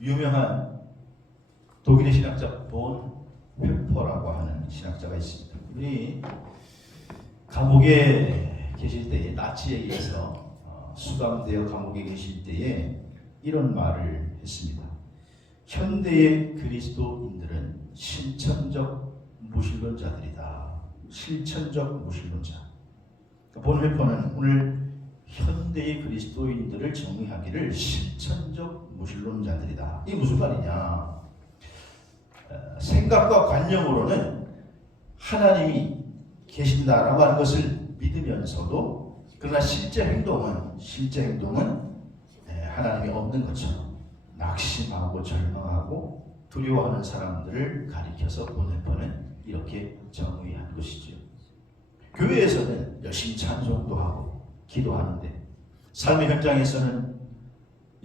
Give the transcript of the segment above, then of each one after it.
유명한 독일의 신학자 본 회퍼라고 하는 신학자가 있습니다. 우리 감옥에 계실 때에 나치에 의해서 수감되어 감옥에 계실 때에 이런 말을 했습니다. 현대의 그리스도인들은 실천적 무신론자들이다. 실천적 무신론자. 본 회퍼는 오늘 현대의 그리스도인들을 정의하기를 실천적 무신론자들이다. 이게 무슨 말이냐? 생각과 관념으로는 하나님이 계신다라고 하는 것을 믿으면서도 그러나 실제 행동은 하나님이 없는 것처럼 낙심하고 절망하고 두려워하는 사람들을 가리켜서 본 회퍼는 이렇게 정의한 것이죠. 교회에서는 열심히 찬송도 하고 기도하는데 삶의 현장에서는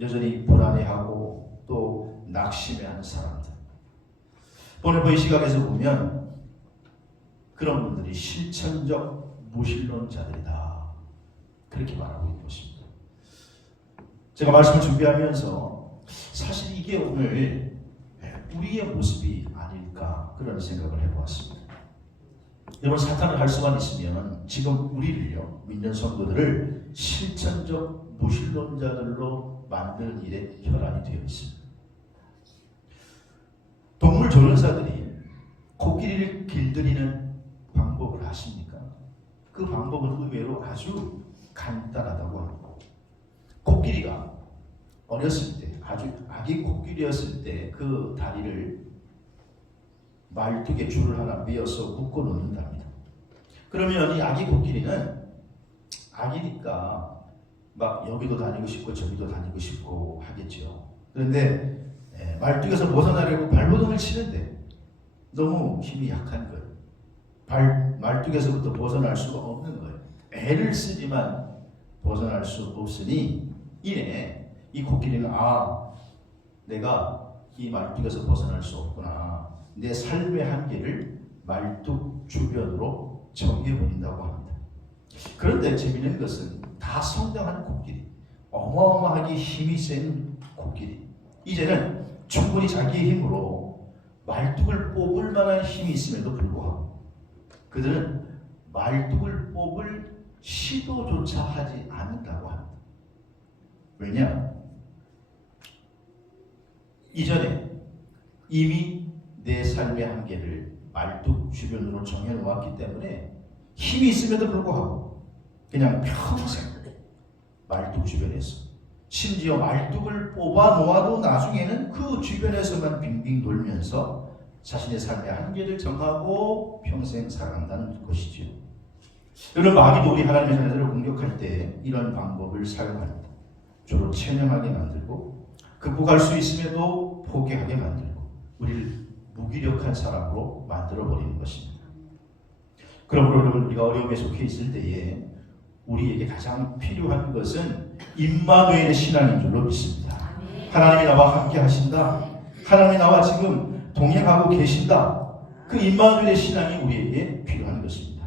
여전히 불안해하고 또 낙심해하는 사람들. 본 회퍼의 시각에서 보면 그런 분들이 실천적 무신론자들이다. 그렇게 말하고 있는 것입니다. 제가 말씀을 준비하면서 사실 이게 오늘 우리의 모습이 아닐까 그런 생각을 해보았습니다. 여러분, 사탄을 할 수만 있으면 지금 우리를요, 믿는 성도들을 실천적 무신론자들로 만드는 일에 혈안이 되어 있습니다. 동물 조련사들이 코끼리를 길들이는 방법을 아십니까? 그 방법은 의외로 아주 간단하다고 합니다. 코끼리가 어렸을 때, 아주 아기 코끼리였을 때 그 다리를 말뚝에 줄을 하나 메어서 묶어 놓는답니다. 그러면 이 아기 코끼리는 아기니까 막 여기도 다니고 싶고 저기도 다니고 싶고 하겠죠. 그런데 말뚝에서 벗어나려고 발버둥을 치는데 너무 힘이 약한 거예요. 말뚝에서부터 벗어날 수가 없는 거예요. 애를 쓰지만 벗어날 수 없으니 이내 이 코끼리는 내가 이 말뚝에서 벗어날 수 없구나. 내 삶의 한계를 말뚝 주변으로 정해버린다고 합니다. 그런데 재미있는 것은 다 성장한 코끼리, 어마어마하게 힘이 센 코끼리, 이제는 충분히 자기의 힘으로 말뚝을 뽑을 만한 힘이 있음에도 불구하고 그들은 말뚝을 뽑을 시도조차 하지 않는다고 합니다. 왜냐? 이전에 이미 내 삶의 한계를 말뚝 주변으로 정해놓았기 때문에 힘이 있음에도 불구하고 그냥 평생 말뚝 주변에서, 심지어 말뚝을 뽑아 놓아도 나중에는 그 주변에서만 빙빙 돌면서 자신의 삶의 한계를 정하고 평생 살아간다는 것이죠. 여러분, 마귀도 우리 하나님의 자녀들을 공격할 때 이런 방법을 사용합니다. 주로 체념하게 만들고 극복할 수 있음에도 포기하게 만들고 우리를 무기력한 사람으로 만들어버리는 것입니다. 그러므로 여러분, 우리가 어려움에 속해 있을 때에 우리에게 가장 필요한 것은 임마누엘의 신앙인 줄로 믿습니다. 하나님이 나와 함께 하신다. 하나님이 나와 지금 동행하고 계신다. 그 임마누엘의 신앙이 우리에게 필요한 것입니다.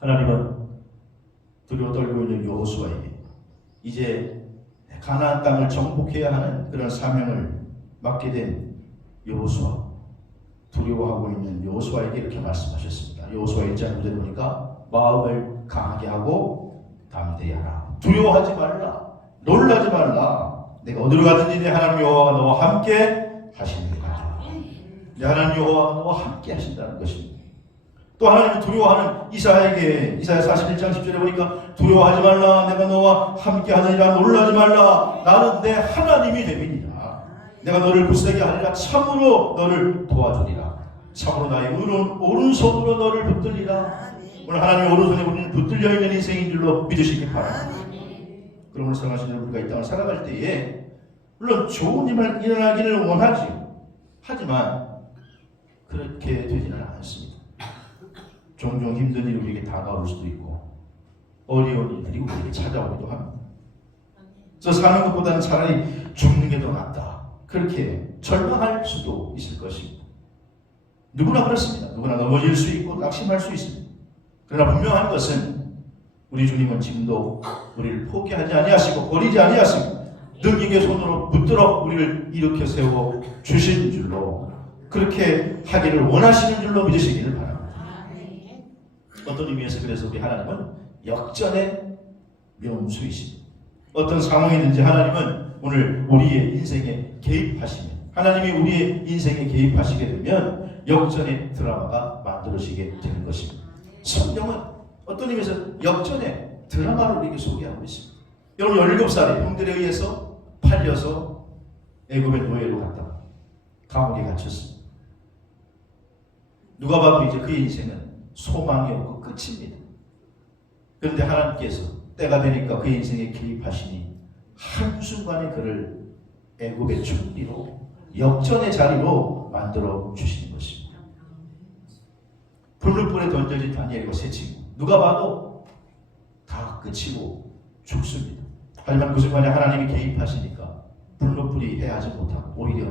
하나님은 두려워 떨고 있는 여호수아에게 이제 가나안 땅을 정복해야 하는 그런 사명을 맡게 된 여호수아, 두려워하고 있는 여호수아에게 이렇게 말씀하셨습니다. 여호수아 1장 9절에 보니까 마음을 강하게 하고 담대히 하라. 두려워하지 말라. 놀라지 말라. 내가 어디로 가든지 내 하나님 여호와가 너와 함께 하시느니라. 내 하나님 여호와가 너와 함께 하신다는 것입니다. 또 하나님은 두려워하는 이사야에게 이사야 41장 10절에 보니까 두려워하지 말라. 내가 너와 함께 하느니라. 놀라지 말라. 나는 내 하나님이 됨이니라. 내가 너를 굳세게 하리라. 참으로 너를 도와주리라. 참으로 나의 오른손으로 너를 붙들리라. 오늘 하나님의 오른손에 우리는 붙들려 있는 인생인 줄로 믿으시기 바랍니다. 그러므로 사랑하시는 우리가 이 땅을 살아갈 때에 물론 좋은 일만 일어나기를 원하지요. 하지만 그렇게 되지는 않습니다. 종종 힘든 일이 우리에게 다가올 수도 있고 어려운 일들이 우리에게 찾아오기도 합니다. 그래서 사는 것보다는 차라리 죽는 게 더 낫다. 그렇게 절망할 수도 있을 것입니다. 누구나 그렇습니다. 누구나 넘어질 수 있고 낙심할 수 있습니다. 그러나 분명한 것은 우리 주님은 지금도 우리를 포기하지 아니하시고 버리지 아니하시고 능력의 손으로 붙들어 우리를 일으켜 세워 주신 줄로 그렇게 하기를 원하시는 줄로 믿으시기를 바랍니다. 어떤 의미에서 그래서 우리 하나님은 역전의 명수이십니다. 어떤 상황이든지 하나님은 오늘 우리의 인생에 개입하시면 하나님이 우리의 인생에 개입하시게 되면 역전의 드라마가 만들어지게 되는 것입니다. 성경은 어떤 의미에서 역전의 드라마를 우리에게 소개하고 있습니다. 여러분 17살에 형들에 의해서 팔려서 애굽의 노예로 갔다가 감옥에 갇혔습니다. 누가 봐도 이제 그의 인생은 소망이 없고 끝입니다. 그런데 하나님께서 때가 되니까 그의 인생에 개입하시니 한순간에 그를 애굽의 총리로 역전의 자리로 만들어 주시는 것입니다. 불룻불에 던져진 다니엘과 세 친구 누가 봐도 다 끝이고 죽습니다. 하지만 그 순간에 하나님이 개입하시니까 불룻불이 해하지 못하고 오히려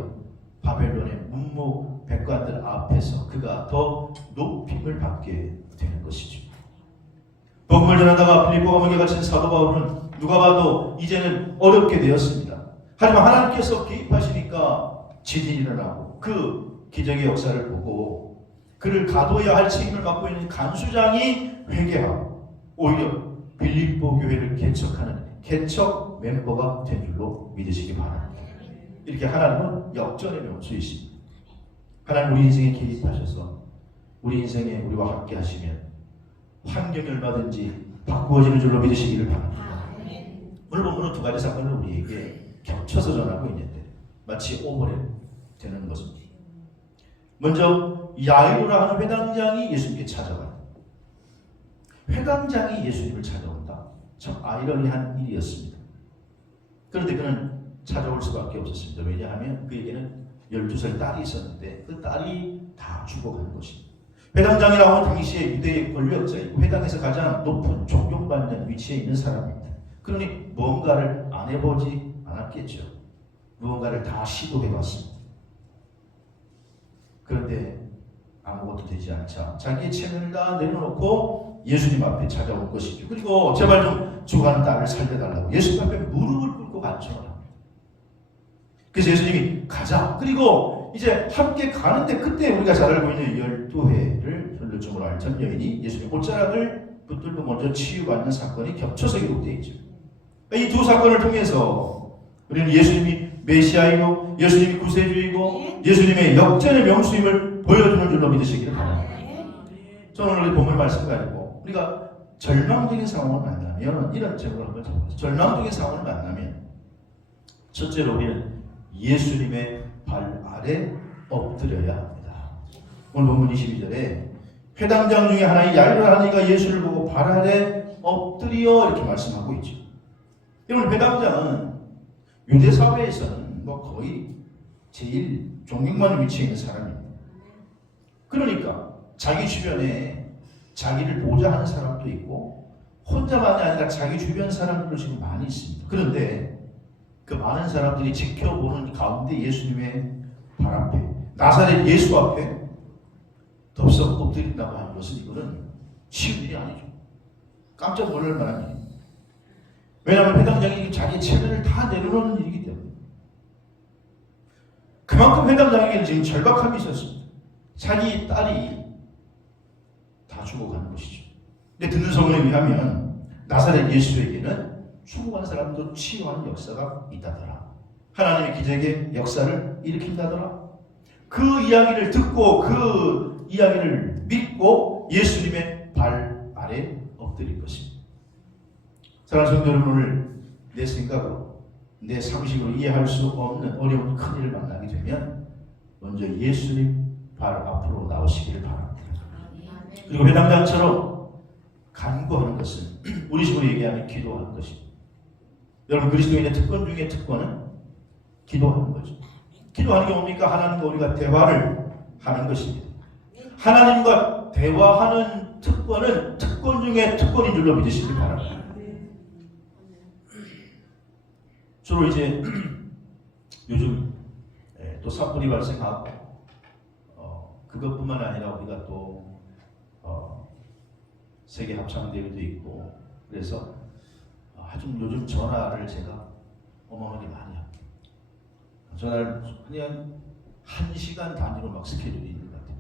바벨론의 문무백관들 앞에서 그가 더 높임을 받게 되는 것이죠. 복음을 전하다가 빌립보 감옥에 갇힌 사도 바울은 누가 봐도 이제는 어렵게 되었습니다. 하지만 하나님께서 개입하시니까 지진이 일어나고 그 기적의 역사를 보고 그를 가둬야 할 책임을 맡고 있는 간수장이 회개하고 오히려 빌립보 교회를 개척하는 개척 멤버가 된 줄로 믿으시기 바랍니다. 이렇게 하나님은 역전의 명수이십니다. 하나님 우리 인생에 개입하셔서 우리 인생에 우리와 함께 하시면 환경이 얼마든지 바꾸어지는 줄로 믿으시기를 바랍니다. 오늘 본문은 두 가지 사건을 우리에게 겹쳐서 전하고 있는데 마치 오버랩 되는 것입니다. 먼저 야이로라 하는 회당장이 예수님께 찾아와요. 회당장이 예수님을 찾아온다. 참 아이러니한 일이었습니다. 그런데 그는 찾아올 수밖에 없었습니다. 왜냐하면 그에게는 12살 딸이 있었는데 그 딸이 다 죽어간 것입니다. 회당장이라고 하면 당시에 유대의 권력자이고 회당에서 가장 높은 존경받는 위치에 있는 사람입니다. 그러니 뭔가를 안 해보지 않았겠죠. 무언가를 다 시도해봤습니다. 그런데 아무것도 되지 않자 자기의 체면을 다 내려놓고 예수님 앞에 찾아온 것이죠. 그리고 제발 좀 죽어가는 딸을 살려달라고 예수님 앞에 무릎을 꿇고 간청을 합니다. 그래서 예수님이 가자. 그리고 이제 함께 가는데 그때 우리가 잘 알고 있는 12회를 혈루증으로 앓던 여인이 예수님의 옷자락을 붙들고 먼저 치유받는 사건이 겹쳐서 기록되어 있죠. 이 두 사건을 통해서 우리는 예수님이 메시아이고 예수님이 구세주이고 예수님의 역전의 명수임을 보여주는 줄로 믿으시기를 바랍니다. 저는 오늘 본문 말씀 가지고 우리가 절망적인 상황을 만나면 이런 제목을 한번 잡아보세요. 절망적인 상황을 만나면 첫째로 우리는 예수님의 발 아래 엎드려야 합니다. 오늘 본문 22절에 회당장 중에 하나인 야이로 하니가 예수를 보고 발 아래 엎드려 이렇게 말씀하고 있죠. 여러분 회당장은 유대 사회에서는 거의 제일 존경받는 위치에 있는 사람입니다. 그러니까 자기 주변에 자기를 보좌하는 사람도 있고 혼자만이 아니라 자기 주변 사람들도 지금 많이 있습니다. 그런데 그 많은 사람들이 지켜보는 가운데 예수님의 발 앞에 나사렛 예수 앞에 덥석 엎드린다고 하는 것은 이거는 쉬운 일이 아니죠. 깜짝 놀랄 만한 일입니다. 왜냐하면 회당장이 자기 체면을 다 내려놓는 일이기 때문에 그만큼 회당장에게는 지금 절박함이 있었습니다. 자기 딸이 다 죽어가는 것이죠. 근데 듣는 소문에 의하면 나사렛 예수에게는 죽어가는 사람도 치유하는 역사가 있다더라. 하나님의 기적의 역사를 일으킨다더라. 그 이야기를 듣고 그 이야기를 믿고 예수님의 발 아래 엎드릴 것입니다. 사랑하는 성도 여러분, 오늘 내 생각으로 내 상식으로 이해할 수 없는 어려운 큰일을 만나게 되면 먼저 예수님 발 앞으로 나오시기를 바랍니다. 그리고 회당장처럼 간구하는 것은 우리 식으로 얘기하면 기도하는 것입니다. 여러분 그리스도인의 특권 중에 특권은 기도하는 거죠. 기도하는 게 뭡니까? 하나님과 우리가 대화를 하는 것입니다. 하나님과 대화하는 특권은 특권 중에 특권인 줄로 믿으시기 바랍니다. 주로 이제 요즘 또 산불이 발생하고 그것뿐만 아니라 우리가 또 세계 합창대회도 있고 그래서 아주 요즘 전화를 제가 어마어마하게 많이 합니다. 전화를 그냥 1시간 단위로 막 스케줄이 있는 것 같아요.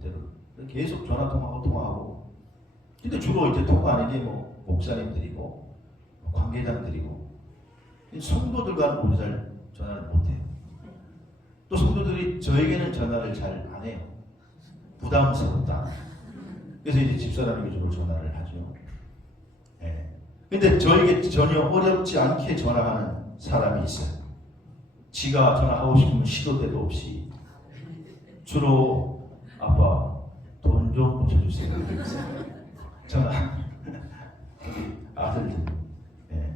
때로 계속 전화 통화하고. 근데 주로 이제 통화하는 게 뭐 목사님들이고 관계자들이고 성도들과는 우리 잘 전화를 못해요. 또 성도들이 저에게는 전화를 잘 안 해요. 부담스럽다. 그래서 이제 집사람에게 주로 전화를 하죠. 예. 근데 저에게 전혀 어렵지 않게 전화하는 사람이 있어요. 지가 전화하고 싶으면 시도 때도 없이 주로 아빠 돈 좀 붙여주세요. 전화 아들들. 예.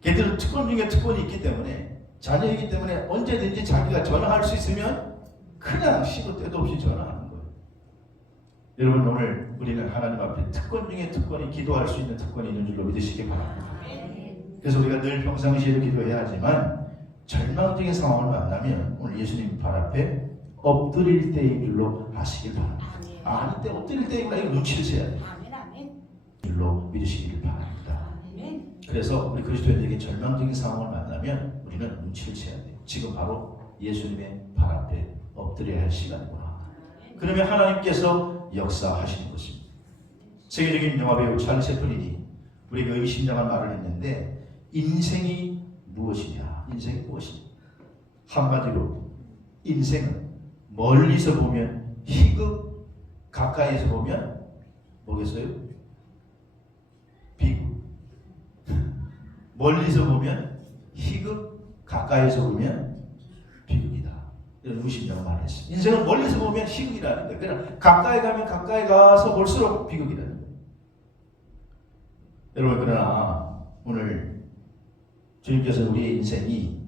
걔들은 특권 중에 특권이 있기 때문에 자녀이기 때문에 언제든지 자기가 전화할 수 있으면 그냥 시도 때도 없이 전화하는 거예요. 여러분 오늘 우리는 하나님 앞에 특권 중에 특권이 기도할 수 있는 특권이 있는 줄로 믿으시기 바랍니다. 그래서 우리가 늘 평상시에도 기도해야 하지만 절망적인 상황을 만나면 오늘 예수님 발 앞에 엎드릴 때인 줄로 아시길 바랍니다. 아, 이때 엎드릴 때인가 이거 눈치를 채야 돼요. 줄로 믿으시길 바랍니다. 그래서 우리 그리스도인들에게 절망적인 상황을 만나면 우리는 눈치를 채야 돼요. 지금 바로 예수님의 발 앞에 엎드려야 할 시간이구나. 그러면 하나님께서 역사하시는 것입니다. 세계적인 영화배우 찰리 채플린이 우리에게 의심장한 말을 했는데 인생이 무엇이냐? 인생이 무엇이냐? 한마디로 인생은 멀리서 보면 희극, 가까이에서 보면 뭐겠어요? 비극. 멀리서 보면 희극, 가까이에서 보면 비극이다. 이런 의심장한 말을 했어요. 인생은 멀리서 보면 희극이라는 거예요. 그러나 가까이 가면 가까이 가서 볼수록 비극이라는 거예요. 여러분 그러나 오늘 주님께서 우리의 인생이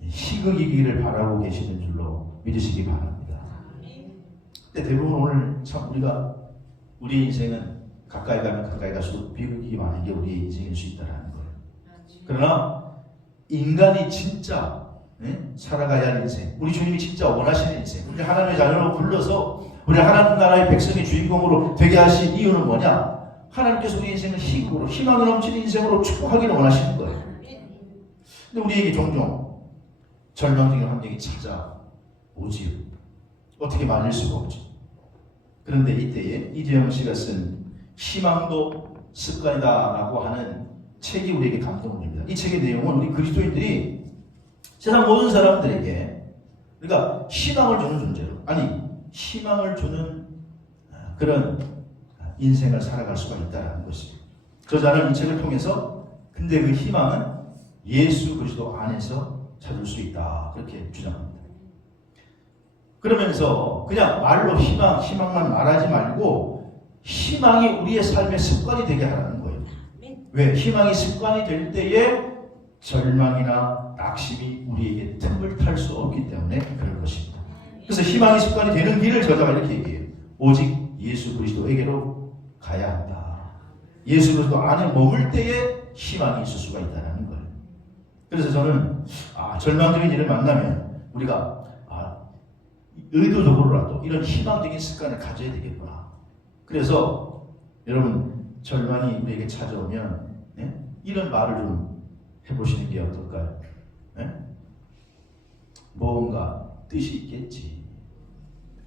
희극이기를 바라고 계시는 줄로 믿으시기 바랍니다. 근데 대부분 오늘 참 우리 인생은 가까이 가면 가까이 갈수록 비극이 많은 게 우리의 인생일 수 있다는 거예요. 그러나 인간이 진짜 살아가야 할 인생, 우리 주님이 진짜 원하시는 인생, 우리 하나님의 자녀로 불러서 우리 하나님 나라의 백성의 주인공으로 되게 하신 이유는 뭐냐? 하나님께서 우리 인생을 희극으로, 희망이 넘치는 인생으로 축복하기를 원하시는 거예요. 근데 우리에게 종종 절망적인 환경이 찾아오지요. 어떻게 말릴 수가 없죠. 그런데 이때에 이재영 씨가 쓴 희망도 습관이다라고 하는 책이 우리에게 감동을 줍니다. 이 책의 내용은 우리 그리스도인들이 세상 모든 사람들에게 그러니까 희망을 주는 존재로, 아니 희망을 주는 그런 인생을 살아갈 수가 있다는 것입니다. 저자는 이 책을 통해서 근데 그 희망은 예수 그리스도 안에서 찾을 수 있다 그렇게 주장합니다. 그러면서 그냥 말로 희망만 말하지 말고 희망이 우리의 삶의 습관이 되게 하라는 거예요. 왜? 희망이 습관이 될 때에 절망이나 낙심이 우리에게 틈을 탈 수 없기 때문에 그럴 것입니다. 그래서 희망이 습관이 되는 길을 저자가 이렇게 얘기해요. 오직 예수 그리스도에게로 가야 한다. 예수 그리스도 안에 머물 때에 희망이 있을 수가 있다는 거예요. 그래서 저는 절망적인 일을 만나면 우리가 의도적으로라도 이런 희망적인 습관을 가져야 되겠구나. 그래서 여러분 절망이 우리에게 찾아오면 이런 말을 좀 해보시는 게 어떨까요? 뭔가 뜻이 있겠지.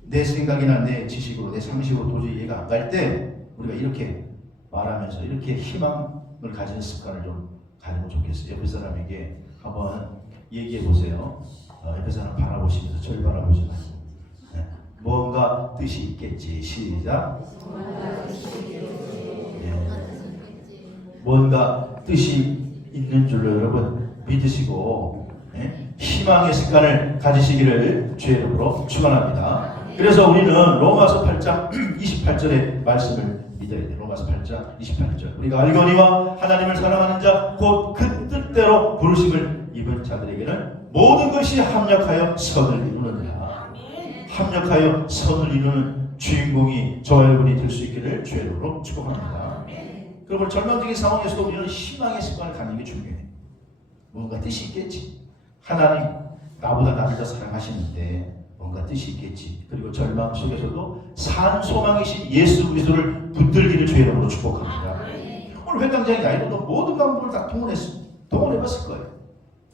내 생각이나 내 지식으로 내 상식으로 도저히 이해가 안 갈 때 우리가 이렇게 말하면서 이렇게 희망을 가지는 습관을 좀 가지면 좋겠어요. 옆에 사람에게 한번 얘기해 보세요. 옆에 사람 바라보시면서 저를 바라보지 마시고 뭔가 뜻이 있겠지. 시작. 뭔가 뜻이 있는 줄로 여러분 믿으시고 희망의 습관을 가지시기를 주의 이름으로 축원합니다. 그래서 우리는 로마서 8장 28절의 말씀을 믿어야 돼요. 로마서 8장 28절. 우리가 알거니와 하나님을 사랑하는 자 곧 그 뜻대로 부르심을 입은 자들에게는 모든 것이 합력하여 선을 이루느니라. 합력하여 선을 이루는 주인공이 저와 여러분이 될 수 있기를 주의 이름으로 축복합니다. 그러면 절망적인 상황에서도 우리는 희망의 습관을 갖는 게 중요해요. 뭔가 뜻이 있겠지. 하나님 나보다 나를 더 사랑하시는데 뭔가 뜻이 있겠지. 그리고 절망 속에서도 산 소망이신 예수 그리스도를 붙들기를 주의 이름으로 축복합니다. 오늘 회당장이 나이도 모든 방법을 다 동원해봤을 거예요.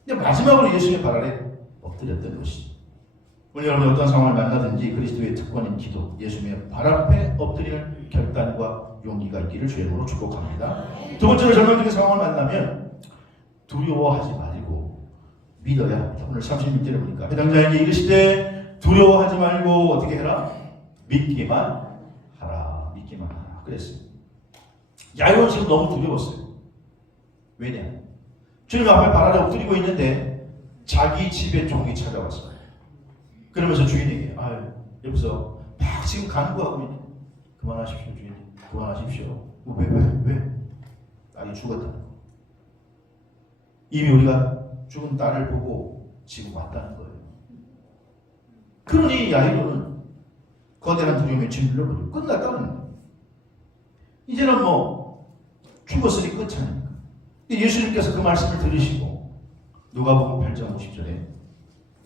근데 마지막으로 예수의 발 아래 엎드렸던 것이죠. 오늘 여러분 어떤 상황을 만나든지 그리스도의 특권인 기도, 예수님의 발 앞에 엎드리는 결단과 용기가 있기를 주의 이름으로 축복합니다. 두 번째로 절망적인 상황을 만나면 두려워하지 말고 믿어야 합니다. 오늘 36절에 보니까 해당자에게 이르시되 두려워하지 말고 어떻게 해라? 믿기만 하라. 믿기만 하라. 그랬어요. 야이로는 지금 너무 두려웠어요. 왜냐? 주님 앞에 발 아래 엎드리고 있는데 자기 집에 종이 찾아왔어요. 그러면서 주인에게 여기서 막 지금 간구하고 있는 그만하십시오 주인님. 그만하십시오. 왜? 딸이 죽었다는 거. 이미 우리가 죽은 딸을 보고 지금 왔다는 거예요. 그러니 야이로는 거대한 두려움에 짓눌려버리고 끝났다는 거예요. 이제는 뭐 죽었으니 끝 아닙니까? 예수님께서 그 말씀을 들으시고 누가복음 8장 50절에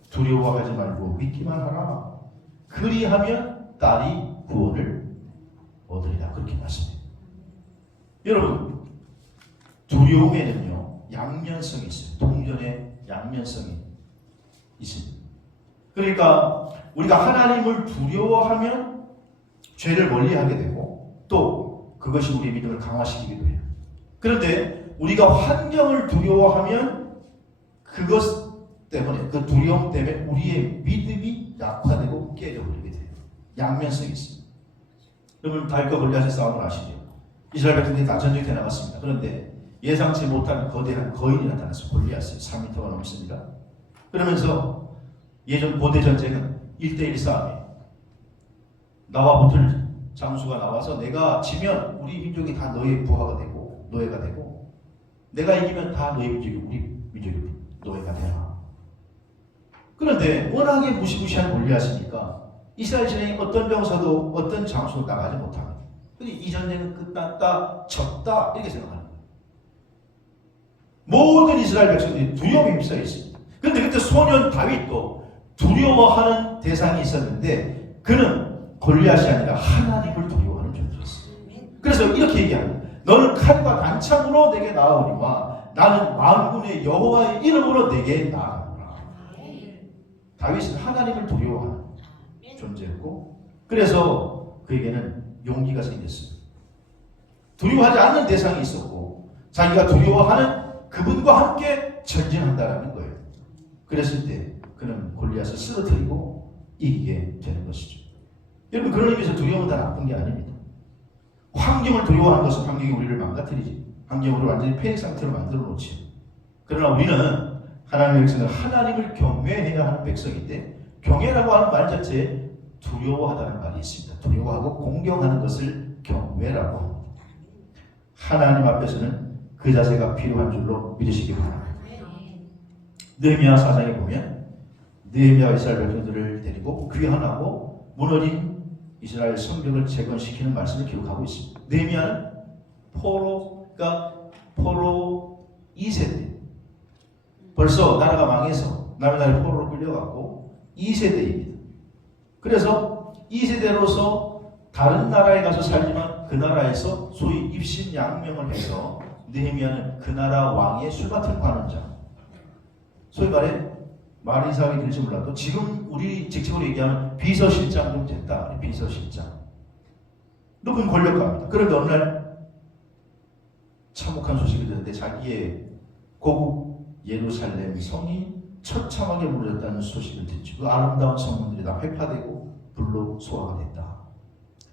두려워하지 말고 믿기만 하라. 그리하면 딸이 구원을 얻으리라. 그렇게 말씀해요. 여러분 두려움에는요 양면성이 있어요. 동전의 양면성이 있습니다. 그러니까 우리가 하나님을 두려워하면 죄를 멀리하게 되고 또 그것이 우리의 믿음을 강화시키기도 해요. 그런데 우리가 환경을 두려워하면 그것 때문에 그 두려움 때문에 우리의 믿음이 약화되고 깨져버리게 돼요. 양면성이 있습니다. 여러분 다윗과 골리앗의 싸움을 아시죠? 이스라엘 백성들이 다 전쟁에 나갔습니다. 그런데 예상치 못한 거대한 거인이 나타나서 골리앗이 3m가 넘습니다. 그러면서 예전 고대 전쟁은 1대1 싸움이에요. 나와 붙을 장수가 나와서 내가 지면 우리 민족이 다 너의 부하가 되고 노예가 되고 내가 이기면 다 너의 민족이 우리 민족이 노예가 되라. 그런데 워낙에 무시무시한 골리앗이니까 이스라엘 진영이 어떤 병사도 어떤 장수도 나가지 못합니다. 근데 이 전쟁은 끝났다, 졌다 이렇게 생각하는 거예요. 모든 이스라엘 백성들이 두려움에 휩싸여 있습니다. 그런데 그때 소년 다윗도 두려워하는 대상이 있었는데 그는 골리앗이 아니라 하나님을 두려워하는 존재였어요. 그래서 이렇게 얘기합니다. 너는 칼과 단창으로 내게 나아오니와 나는 만군의 여호와의 이름으로 내게 나아가노라. 다윗은 하나님을 두려워하는 존재였고 그래서 그에게는 용기가 생겼어요. 두려워하지 않는 대상이 있었고 자기가 두려워하는 그분과 함께 전진한다라는 거예요. 그랬을 때 그는 골리앗을 쓰러뜨리고 이기게 되는 것이죠. 여러분 그런 의미에서 두려움은 다 나쁜 게 아닙니다. 환경을 두려워하는 것은 환경이 우리를 망가뜨리지. 환경을 완전히 폐해 상태로 만들어 놓지. 그러나 우리는 하나님의 백성은 하나님을 경외해야 하는 백성인데 경외라고 하는 말 자체에 두려워하다는 말이 있습니다. 두려워하고 공경하는 것을 경외라고 합니다. 하나님 앞에서는 그 자세가 필요한 줄로 믿으시기 바랍니다. 느헤미야 4장에 보면 느헤미야가 이스라엘 백성들을 데리고 귀환하고 무너진 이스라엘 성벽을 재건시키는 말씀을 기록하고 있습니다. 느헤미야는 포로 2세대. 벌써 나라가 망해서 남의 나라에 포로로 끌려갔고 2세대입니다. 그래서 2세대로서 다른 나라에 가서 살지만 그 나라에서 소위 입신양명을 해서 느헤미야는 그 나라 왕의 술같은 관원장. 소위 말이 이상하게 들릴지 몰라도 지금 우리 직책으로 얘기하면 비서실장 좀 됐다. 비서실장. 높은 권력가입니다. 그런데 어느 날 참혹한 소식을 듣는데 자기의 고국 예루살렘 성이 처참하게 무너졌다는 소식을 듣죠. 그 아름다운 성문들이 다 회파되고 불로 소화가 됐다.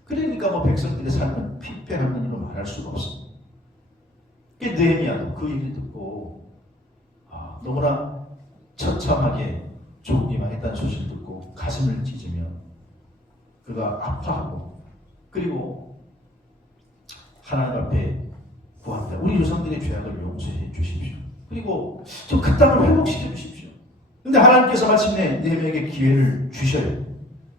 그러니까 뭐 백성들의 삶은 피폐한 일로 말할 수가 없습니다. 느헤미야도 그 얘기를 듣고 너무나 처참하게 조국이 망했다는 소식을 듣고 가슴을 찢으며 그가 아파하고 그리고 하나님 앞에 구합니다. 우리 조상들의 죄악을 용서해 주십시오. 그리고 좀 그 땅을 회복시켜 주십시오. 근데 하나님께서 마침내 느헤미야에게 기회를 주셔요.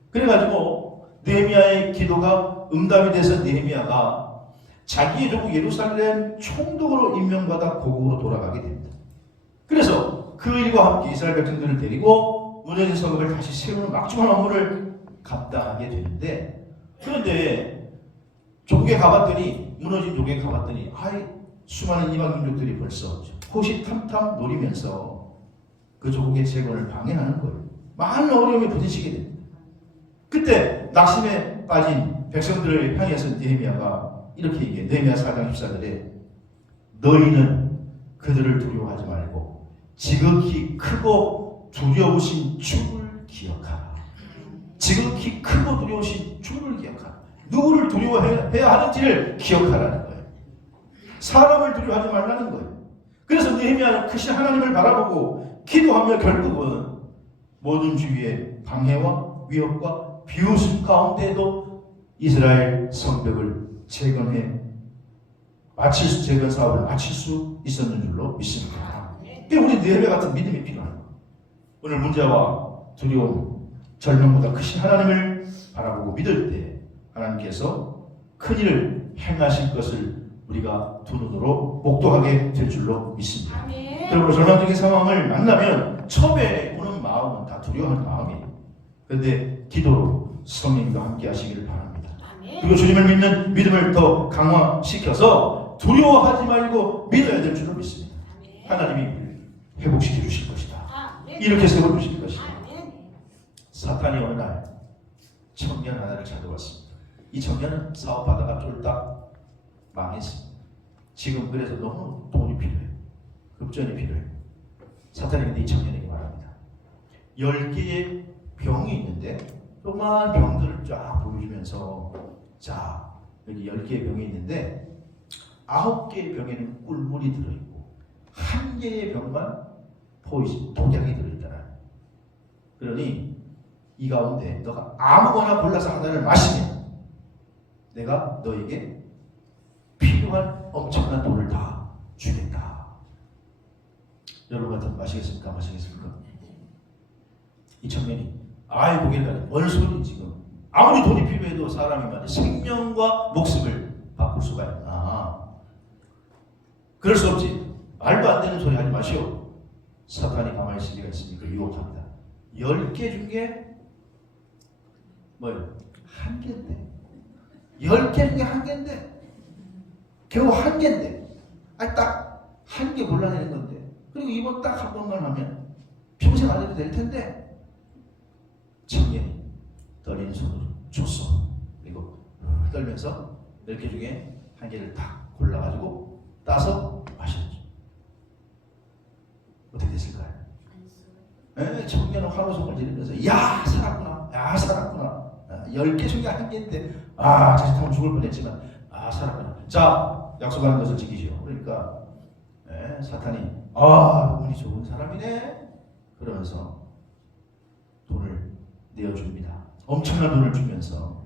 그래가지고 느헤미야의 기도가 응답이 돼서 느헤미야가 자기의 조국 예루살렘 총독으로 임명받아 고국으로 돌아가게 됩니다. 그래서 그 일과 함께 이스라엘 백성들을 데리고 무너진 성읍을 다시 세우는 막중한 업무를 감당하게 되는데 그런데 조국에 가봤더니 무너진 조국에 가봤더니 수많은 이방 민족들이 벌써 호시탐탐 노리면서 그 조국의 재건을 방해하는 거예요. 많은 어려움에 부딪히게 됩니다. 그때 낙심에 빠진 백성들을 향해서 느헤미야가 이렇게 얘기해요. 느헤미야 4장 14절에 너희는 그들을 두려워하지 말고 지극히 크고 두려우신 주를 기억하라. 지극히 크고 두려우신 주를 기억하라. 누구를 두려워해야 하는지를 기억하라는 거예요. 사람을 두려워하지 말라는 거예요. 그래서 느헤미야는 크신 하나님을 바라보고 기도하며 결국은 모든 주위의 방해와 위협과 비웃음 가운데도 이스라엘 성벽을 재건 사업을 마칠 수 있었는 줄로 믿습니다. 우리 느헤미야 같은 믿음이 필요한 거예요. 오늘 문제와 두려움, 절망보다 크신 하나님을 바라보고 믿을 때 하나님께서 큰 일을 행하실 것을 우리가 두 눈으로 목도하게 될 줄로 믿습니다. 그리고 절망적인 상황을 만나면 처음에 오는 마음은 다 두려워하는 마음이에요. 그런데 기도로 성령과 함께 하시기를 바랍니다. 그리고 주님을 믿는 믿음을 더 강화시켜서 두려워하지 말고 믿어야 될 줄로 믿습니다. 하나님이 회복시켜 주실 것이다. 이렇게 세워 주실 것이다. 사탄이 어느 날 청년 하나를 찾아왔습니다. 이 청년은 사업하다가 쫄딱 망했습니다. 지금 그래서 너무 돈이 필요해요. 급전이 필요해요. 사탄이 근데 이 청년에게 말합니다. 10개의 병이 있는데 조그마한 병들을 쫙 보여주면서 자 여기 10개의 병이 있는데 9개의 병에는 꿀물이 들어있고 1개의 병만 포이즌, 독약이 들어있더라. 그러니 이 가운데 너가 아무거나 골라서 하나를 마시면 내가 너에게 필요한 엄청난 돈을 다 주겠다. 여러분 같으면 마시겠습니까? 마시겠습니까? 이 청년이 고개를 가리고 뭔 소리 지금 아무리 돈이 필요해도 사람이 말이야 생명과 목숨을 바꿀 수가 있나? 그럴 수 없지. 말도 안 되는 소리 하지 마시오. 사탄이 가만히 있을 리가 있으니까 유혹합니다. 10개 중에 뭐예요? 1개인데 10개 중에 1개인데 겨우 1개인데 딱 1개 골라내는 건데 그리고 이번 딱 한 번만 하면 평생 안 해도 될 텐데 청년이 떨리는 손으로 줬어. 그리고 떨면서 10개 중에 1개를 딱 골라가지고 따서 마셨죠. 어떻게 됐을까요? 청년은 환호성을 지르면서 야 살았구나, 야 살았구나. 10개 중에 1개인데 자칫하면 죽을 뻔했지만 살았구나. 자 약속하는 것을 지키시오. 그러니까 사탄이 운이 좋은 사람이네 그러면서 돈을 내어줍니다. 엄청난 돈을 주면서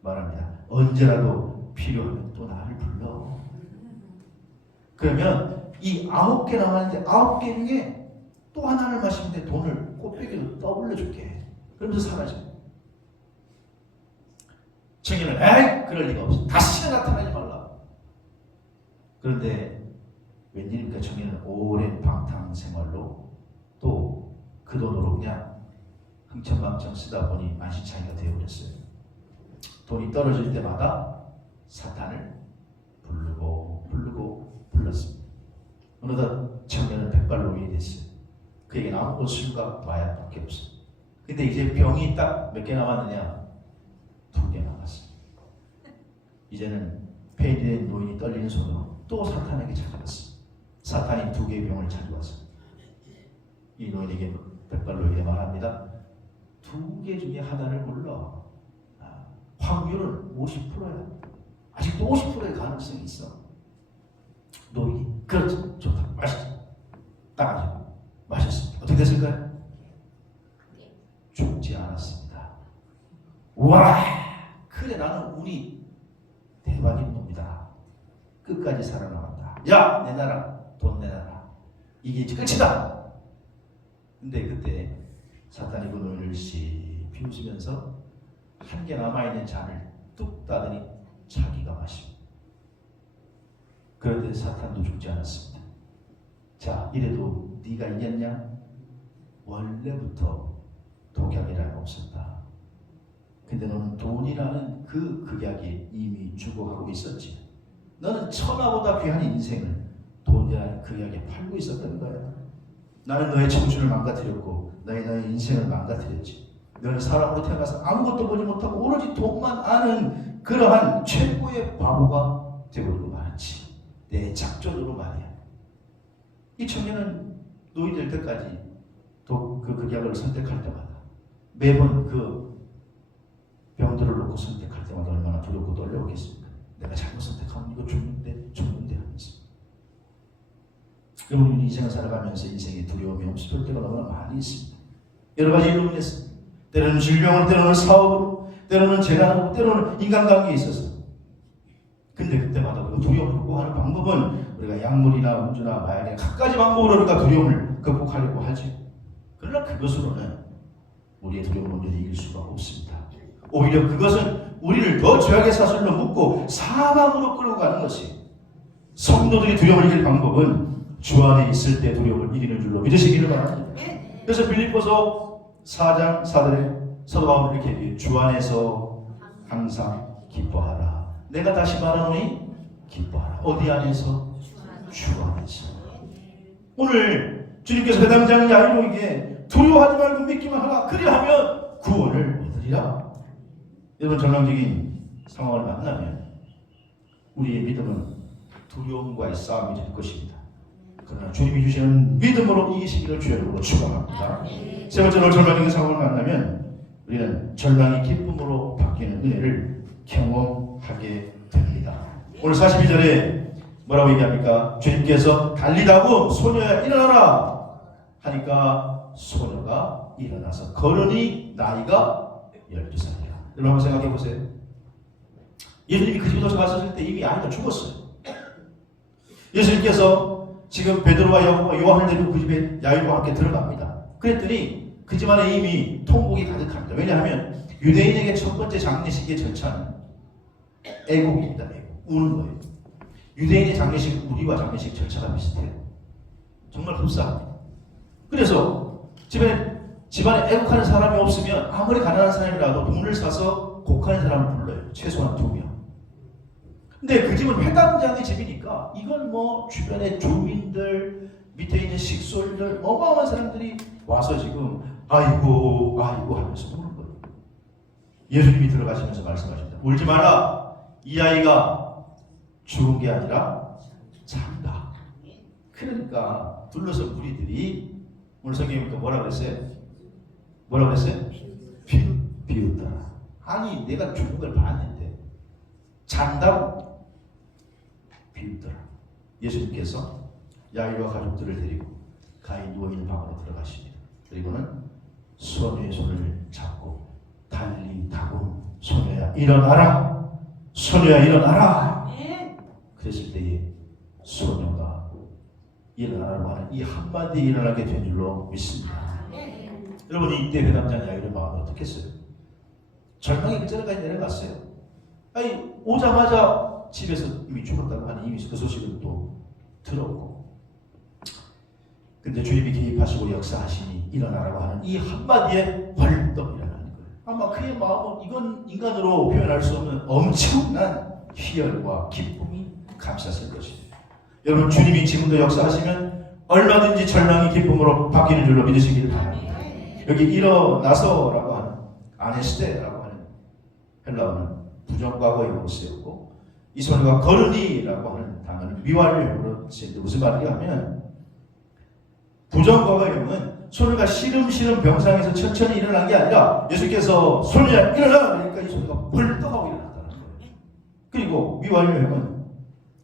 말합니다. 언제라도 필요하면 또 나를 불러. 그러면 이 9개 남았는데 9개 중에 또 하나를 마시는데 돈을 꽃배기로 떠올려 줄게. 그러면서 사라집니다. 청년은 그럴 리가 없어. 다시는 나타나지 말라. 그런데 웬일입니까? 청년은 오랜 방탕 생활로 또 그 돈으로 그냥 흥청망청 쓰다 보니 만신창이가 되어버렸어요. 돈이 떨어질 때마다 사탄을 부르고 불렀습니다. 어느덧 청년은 백발노인이 됐어요. 그에게 남은 건 술과 마약밖에 없어요. 근데 이제 병이 딱 몇 개 남았느냐? 2개 남았어요. 이제는 폐인된 노인이 떨리는 손으로 또 사탄에게 찾아갔어요. 사탄이 2개의 병을 가져왔어요. 이 노인에게 백발노인에게 말합니다. 2개 중에 하나를 골라. 확률은 50%야. 아직도 50%의 가능성이 있어. 노인이 그렇죠. 좋다. 마시죠. 따가지고 마셨습니다. 어떻게 됐을까요? 죽지 않았습니다. 와, 그래 나는 운이 대박인 놈이다. 끝까지 살아남았다. 야, 내놔라. 돈 내놔라. 이게 이제 끝이다. 근데 그때 사탄이 그 노인을 비웃으면서 1개 남아있는 잔을 뚝 따더니 자기가 마시고 그런데 사탄도 죽지 않았습니다. 자, 이래도 네가 이겼냐? 원래부터 독약이라는 없었다. 근데 너는 돈이라는 그 극약에 이미 죽어가고 있었지. 너는 천하보다 귀한 인생을 돈이라는 극약에 팔고 있었던 거야. 나는 너의 청춘을 망가뜨렸고 너의 인생을 망가뜨렸지. 너는 사람으로 태어나서 아무것도 보지 못하고 오로지 돈만 아는 그러한 최고의 바보가 되어버리고 말았지. 내 작전으로 말이야. 이 청년은 노인 될 때까지 또 그 극약을 선택할 때마다 매번 그 병들을 놓고 선택할 때마다 얼마나 두렵고 떨려오겠습니까? 내가 잘못 선택하면 이거 죽는데 하면서. 여러분 인생을 살아가면서 인생에 두려움이 없을 때가 너무나 많이 있습니다. 여러 가지 이유로 인해서 때로는 질병으로, 때로는 사업으로, 때로는 재난으로, 때로는 인간관계에 있어서. 근데 그때마다 그 두려움을 극복하는 방법은 우리가 약물이나 음주나 마약의 갖가지 방법으로 우리가 두려움을 극복하려고 하지. 그러나 그것으로는 우리의 두려움을 온전히 이길 수가 없습니다. 오히려 그것은 우리를 더 죄악의 사슬로 묶고 사망으로 끌고 가는 것이. 성도들이 두려움을 이길 방법은 주 안에 있을 때 두려움을 이기는 줄로 믿으시기를 바랍니다. 그래서 빌립보서 4장 4절에 사도 바울은 이렇게 얘기해요. 주 안에서 항상 기뻐하라. 내가 다시 말하노니 기뻐하라. 어디 안에서? 주 안에서. 오늘 주님께서 회당장 야이로에게 두려워하지 말고 믿기만 하라. 그리하면 구원을 얻으리라. 여러분 전망적인 상황을 만나면 우리의 믿음은 두려움과의 싸움이 될 것입니다. 그러나 주님이 주시는 믿음으로 이기시기를 주여로 축원합니다. 세 번째로 절망적인 상황을 만나면 우리는 절망이 기쁨으로 바뀌는 은혜를 경험하게 됩니다. 오늘 42절에 뭐라고 얘기합니까? 주님께서 달리다고 소녀야 일어나라 하니까 소녀가 일어나서 걸으니 나이가 12살이라. 여러분 한번 생각해 보세요. 예수님이 그 집에 도착했을 때 이미 아이가 죽었어요. 예수님께서 지금 베드로와 요한을 데리고 그 집에 야이로와 함께 들어갑니다. 그랬더니 그 집안에 이미 통곡이 가득합니다. 왜냐하면 유대인에게 첫 번째 장례식의 절차는 애곡입니다. 애곡. 우는 거예요. 유대인의 장례식, 우리와 장례식 절차가 비슷해요. 정말 흡사합니다. 그래서 집안에 애국하는 사람이 없으면 아무리 가난한 사람이라도 돈을 사서 곡하는 사람을 불러요. 최소한 2명. 근데 그 집은 회당장의 집이니까 이건 뭐 주변의 주민들, 밑에 있는 식솔들, 어마어마한 사람들이 와서 지금 아이고 하면서 우는 거예요. 예수님이 들어가시면서 말씀하십니다. 울지 마라. 이 아이가 죽은 게 아니라 산다. 그러니까 둘러서 무리들이 오늘 성경에 보니까 뭐라 그랬어요? 비웃더라. 아니 내가 죽은 걸 봤는데 잔다고 비웃더라. 예수님께서 야이로와 가족들을 데리고 가히 누워있는 방으로 들어가십니다. 그리고는 소녀의 손을 잡고 달리다고 소녀야 일어나라. 소녀야 일어나라. 그랬을 때에 소녀가 일어나라고 하는 이 한마디에 일어나게 된 줄로 믿습니다. 여러분이 이때 회당장 야이로의 마음이 어떻겠어요? 절망의 끝자리까지 내려갔어요. 아니 오자마자 집에서 이미 죽었다고 하는 이미 그 소식을 또 들었고, 근데 주님이 개입하시고 역사하시니 일어나라고 하는 이 한마디에 벌떡 일어나는 거예요. 아마 그의 마음은 이건 인간으로 표현할 수 없는 엄청난 희열과 기쁨이 감쌌을 것입니다. 여러분 주님이 지금도 역사하시면 얼마든지 절망이 기쁨으로 바뀌는 줄로 믿으시길 바랍니다. 여기 일어나서라고 하는 아네스테라고 하는 헬라어는 부정과거형으로 쓰였고, 이 소녀가 걸으니라고 하는 단어는 미완료형으로 쓰였는데 무슨 말이냐 하면, 부정과거형은 소녀가 시름시름 병상에서 천천히 일어난 게 아니라 예수께서 소녀야 일어나! 그러니까 이 소녀가 벌떡하고 일어났다는 거예요. 그리고 미완료형은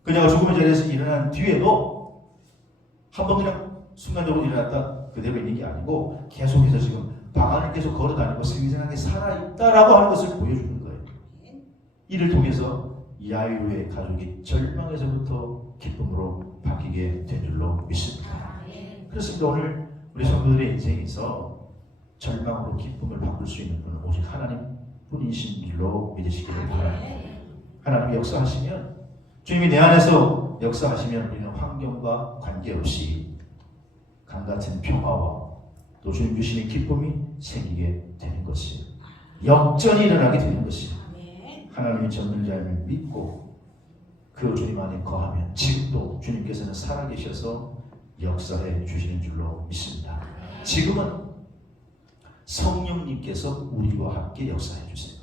그녀가 죽음의 자리에서 일어난 뒤에도 한번 그냥 순간적으로 일어났다 그대로 있는 게 아니고 계속해서 지금 방 안을 계속 걸어다니고 생생하게 살아있다라고 하는 것을 보여주는 거예요. 이를 통해서 야이로의 가족이 절망에서부터 기쁨으로 바뀌게 된 줄로 믿습니다. 그렇습니다. 오늘 우리 성도들의 인생에서 절망으로 기쁨을 바꿀 수 있는 분은 오직 하나님 뿐이신 줄로 믿으시기를 바랍니다. 하나님이 역사하시면, 주님이 내 안에서 역사하시면 우리는 환경과 관계없이 강같은 평화와 또 주님 주시는 기쁨이 생기게 되는 것이에요. 역전이 일어나게 되는 것이에요. 하나님이 전능자임을 믿고 그 주님 안에 거하면 지금도 주님께서는 살아계셔서 역사해 주시는 줄로 믿습니다. 지금은 성령님께서 우리와 함께 역사해 주세요.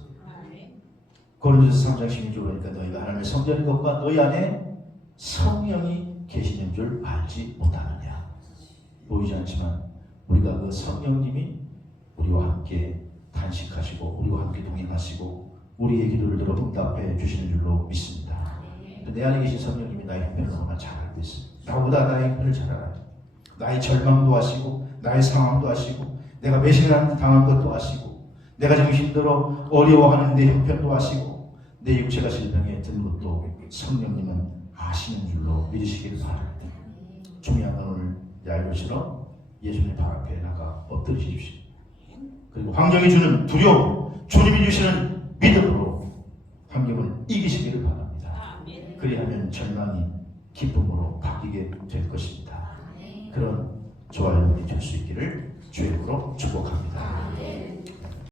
고린도서 3장 16절 보니까 너희가 하나님의 성전인 것과 너희 안에 성령이 계시는 줄 알지 못하느냐. 보이지 않지만 우리가 그 성령님이 우리와 함께 탄식하시고 우리와 함께 동행하시고 우리의 기도를 들어 응답해 주시는 줄로 믿습니다. 내 안에 계신 성령님이 나의 형편을 너무나 잘 알고 있습니다. 나보다 나의 형편을 잘 알아요. 나의 절망도 아시고 나의 상황도 아시고 내가 배신당한 것도 아시고 내가 지금 힘들어 어려워하는 내 형편도 아시고 내 육체가 질병에 든 것도 성령님은 아시는 줄로 믿으시기를 바랍니다. 중요한 건 오늘 야이로처럼 예수님 발 앞에 나가 엎드리십시오. 그리고 환경이 주는 두려움, 주님이 주시는 믿음으로 환경을 이기시기를 바랍니다. 그리하면 절망이 기쁨으로 바뀌게 될 것입니다. 그런 좋아요 될 수 있기를 주의 이름으로 축복합니다.